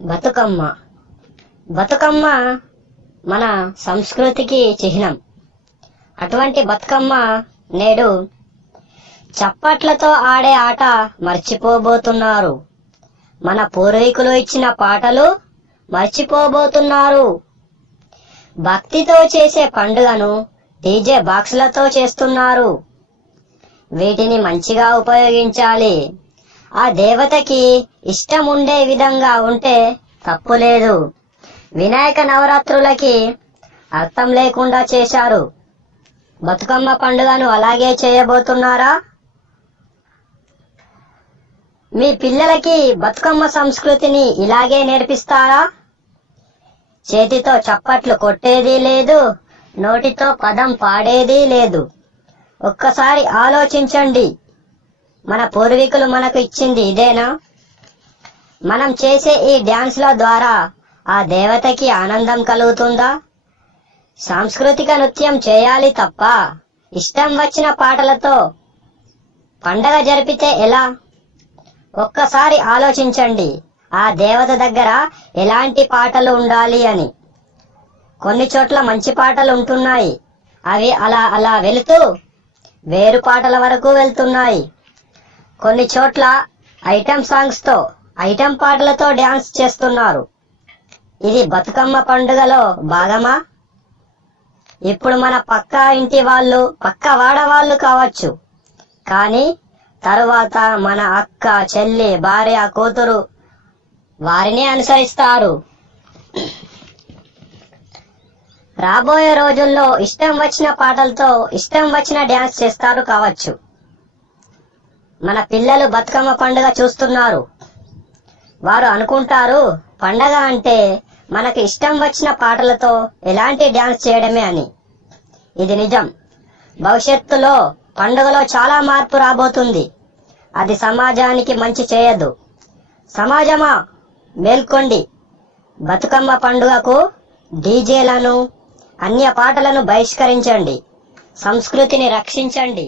బతుకమ్మ. బతుకమ్మ మన సంస్కృతికి చిహ్నం. అటువంటి బతుకమ్మ నేడు చప్పట్లతో ఆడే ఆట మర్చిపోబోతున్నారు. మన పూర్వీకులు ఇచ్చిన పాటలు మర్చిపోబోతున్నారు. భక్తితో చేసే పండుగను డీజే బాక్సులతో చేస్తున్నారు. వీటిని మంచిగా ఉపయోగించాలి. ఆ దేవతకి ఇష్టం ఉండే విధంగా ఉంటే తప్పులేదు. వినాయక నవరాత్రులకి అర్థం లేకుండా చేశారు. బతుకమ్మ పండుగను అలాగే చేయబోతున్నారా? మీ పిల్లలకి బతుకమ్మ సంస్కృతిని ఇలాగే నేర్పిస్తారా? చేతితో చప్పట్లు కొట్టేది లేదు, నోటితో పదం పాడేది లేదు. ఒక్కసారి ఆలోచించండి. మన పూర్వీకులు మనకు ఇచ్చింది ఇదేనా? మనం చేసే ఈ డ్యాన్స్ల ద్వారా ఆ దేవతకి ఆనందం కలుగుతుందా? సాంస్కృతిక నృత్యం చేయాలి తప్ప ఇష్టం వచ్చిన పాటలతో పండగ జరిపితే ఎలా? ఒక్కసారి ఆలోచించండి. ఆ దేవత దగ్గర ఎలాంటి పాటలు ఉండాలి అని. కొన్ని చోట్ల మంచి పాటలు ఉంటున్నాయి. అవి అలా అలా వెళుతూ వేరు పాటల వరకు వెళ్తున్నాయి. కొన్ని చోట్ల ఐటెం సాంగ్స్ తో ఐటెం పాటలతో డ్యాన్స్ చేస్తున్నారు. ఇది బతుకమ్మ పండుగలో భాగమా? ఇప్పుడు మన పక్క ఇంటి వాళ్ళు, పక్క వాడవాళ్ళు కావచ్చు, కానీ తరువాత మన అక్క, చెల్లి, భార్య, కూతురు వారినే అనుసరిస్తారు. రాబోయే రోజుల్లో ఇష్టం వచ్చిన పాటలతో ఇష్టం వచ్చిన డ్యాన్స్ చేస్తారు కావచ్చు. మన పిల్లలు బతుకమ్మ పండుగ చూస్తున్నారు. వారు అనుకుంటారు పండగ అంటే మనకు ఇష్టం వచ్చిన పాటలతో ఎలాంటి డ్యాన్స్ చేయడమే అని. ఇది నిజం. భవిష్యత్తులో పండుగలో చాలా మార్పు రాబోతుంది. అది సమాజానికి మంచి చేయదు. సమాజమా, మేల్కొండి. బతుకమ్మ పండుగకు డీజేలను, అన్య పాటలను బహిష్కరించండి. సంస్కృతిని రక్షించండి.